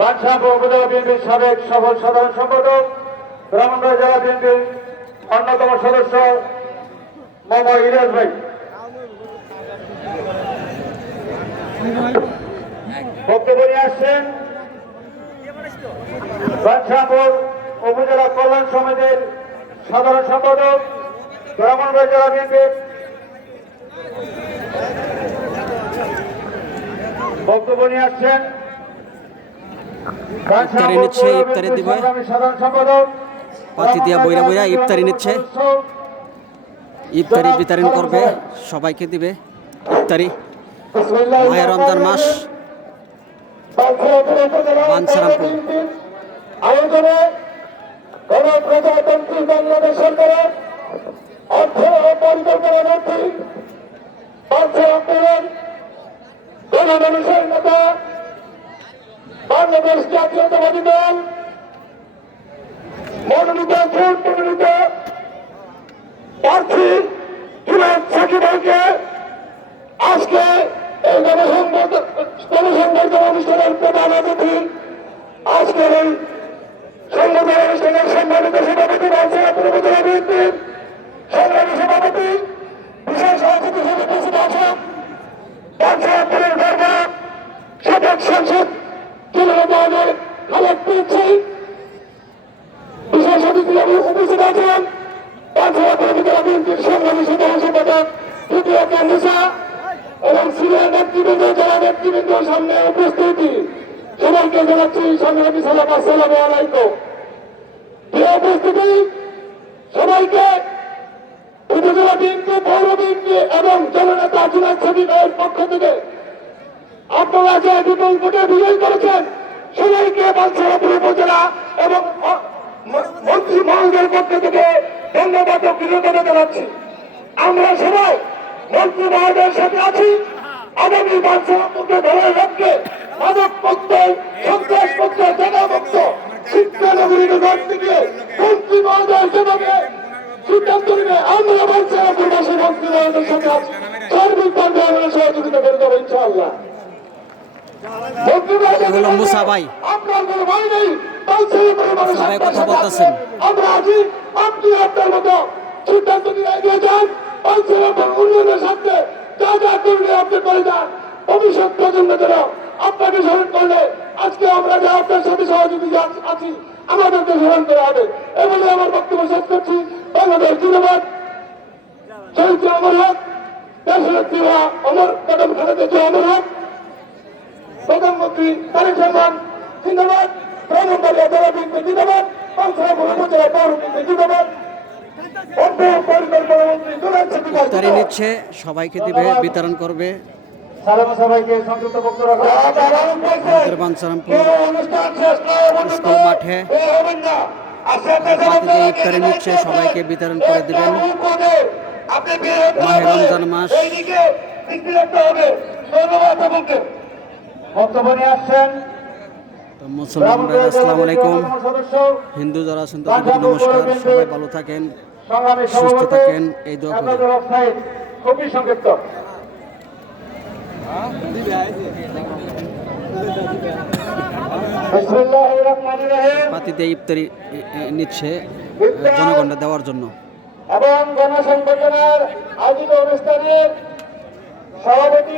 বাদশাহপুর উপজেলা বিএনপির সাবেক সফল সাধারণ সম্পাদক, ব্রাহ্মণবাড়িয়া জেলা বিএনপির অন্যতম সদস্য মোহাম্মদ ইলিয়াস ভাই বক্তব্য নিয়ে আসছেন। বাদশাহপুর উপজেলা কল্যাণ সমিতির সাধারণ সম্পাদক, ব্রাহ্মণবাড়িয়া জেলা বিএনপির বক্তব্য নিয়ে আসছেন। ইফতারি নিচ্ছে, ইফতারি দিবে। সাধারণ সম্পাদক পাতি দিয়া বইরা বইরা ইফতারি নিচ্ছে, ইফতারি বিতরণ করবে, সবাইকে দিবে ইফতারি। মাহে রমজান মাস, বাঞ্ছারামপুর আয়োজনে গণপ্রজাতন্ত্রী বাংলাদেশ সরকারের অর্থ ও পরিকল্পনা মন্ত্রী, বাঞ্ছারামপুরের গণমানুষের নেতা, বাংলাদেশ জাতীয়তাবাদী দল মনোনীত ভোট মনোনীত প্রার্থী জুনায়েদ সাকিব ভাইকে আজকে এই গণসংবর্ধনা অনুষ্ঠানের প্রধান অতিথি, আজকের এই সংবর্ধনা অনুষ্ঠানের সম্মানিত সভাপতি, বাঞ্ছারামপুর উপজেলা বিএনপির সংগ্রামী সভাপতি, বিশেষ অতিথি হিসেবে উপস্থিত আছেন বাঞ্ছারামপুরের গর্বা সাবেক সাংসদ জনগণের খালেদ পেয়েছি। বিশেষ অতিথি উপস্থিত আছেন বাঞ্ছারামপুর উপজেলা বিএনপির সংগ্রামী সাধারণ সম্পাদক ফিকিয়া কান্দিসা এবং সিনিয়র নেতৃবৃন্দ, যারা নেতৃবৃন্দ সামনে উপস্থিতি, সবাইকে জানাচ্ছি সংগ্রামী সালাম, আসসালামু আলাইকুম। প্রিয় উপস্থিতি, সবাইকে উপজেলা বিএনপি, পৌর বিএনপি এবং জননেতা জুনায়েদ সাকিব ভাইয়ের পক্ষ থেকে আপনারা যে বিপুল ভোটে বিজয়ী করেছেন, সবাইকে বাঞ্ছারামপুর উপজেলা এবং মন্ত্রী মহোদয়ের পক্ষ থেকে ধন্যবাদ ও কৃতজ্ঞতা জানাচ্ছি। আমরা সবাই মন্ত্রী মহোদয়ের সাথে আছি। আগামী বাঞ্ছারামপুরকে ধরে রাখতে মাদক মুক্ত, সন্ত্রাস মুক্ত, জেনামুক্ত শিক্ষানগরী করতে গিয়ে মন্ত্রী মহোদয় যেভাবে সিদ্ধান্ত নেবে, আমরা বাঞ্ছারামপুরবাসী মন্ত্রী মহোদয়ের সাথে আছি। সার্বিকভাবে আমরা সহযোগিতা করে দেবো ইনশাআল্লাহ। মুসা ভাই সবাই কথা বলতেছেন। আমরা আছি, আপনি আপনার মতো সিদ্ধান্ত নিয়ে এগিয়ে যান। বাঞ্ছারামপুর উন্নয়নের সাথে যা যা করলে আপনি করে যান। ভবিষ্যৎ প্রজন্ম যেন আপনাকে স্মরণ করলে আজকে আমরা যে আপনার সাথে সহযোগী আছি, আমাদেরকে স্মরণ করা হবে। এবারে আমার বক্তব্য শেষ করছি। বাংলাদেশ জিন্দাবাদ, শহীদ অমর হক, দেশনেত্রী অমর বেগম খালেদা জিয়া অমর হক, প্রধানমন্ত্রী তারেক রহমান জিন্দাবাদ, ব্রাহ্মণবাড়িয়া জেলা বিএনপি জিন্দাবাদ, বাঞ্ছারামপুর উপজেলা পৌর বিএনপি জিন্দাবাদ, পরিকল্পনা মন্ত্রী জুনায়েদ সাকিব ভাই ইফতারি নিচ্ছে, সবাইকে দিবে, বিতরণ করবে। সবাইকে সংযুক্ত বক্তব্য আমাদের বাঞ্ছারামপুর স্কুল মাঠে পাতি দিয়ে ইফতারি নিচ্ছে, সবাইকে বিতরণ করে দিবেন। মাহে রমজান মাস, বক্তব্য নিয়ে আসছেন তো মুসলমান ভাই আসসালামু আলাইকুম। হিন্দু যারা আছেন তাদেরকে নমস্কার। সবাই ভালো থাকেন, সুস্থ থাকেন, এই দোয়া করি। খুবই সংক্ষিপ্ত। পাতি দিয়ে ইফতারি নিচ্ছে জনগণকে দেওয়ার জন্য। এবং গণসংগঠনের আয়োজিত অনুষ্ঠানের সভাপতি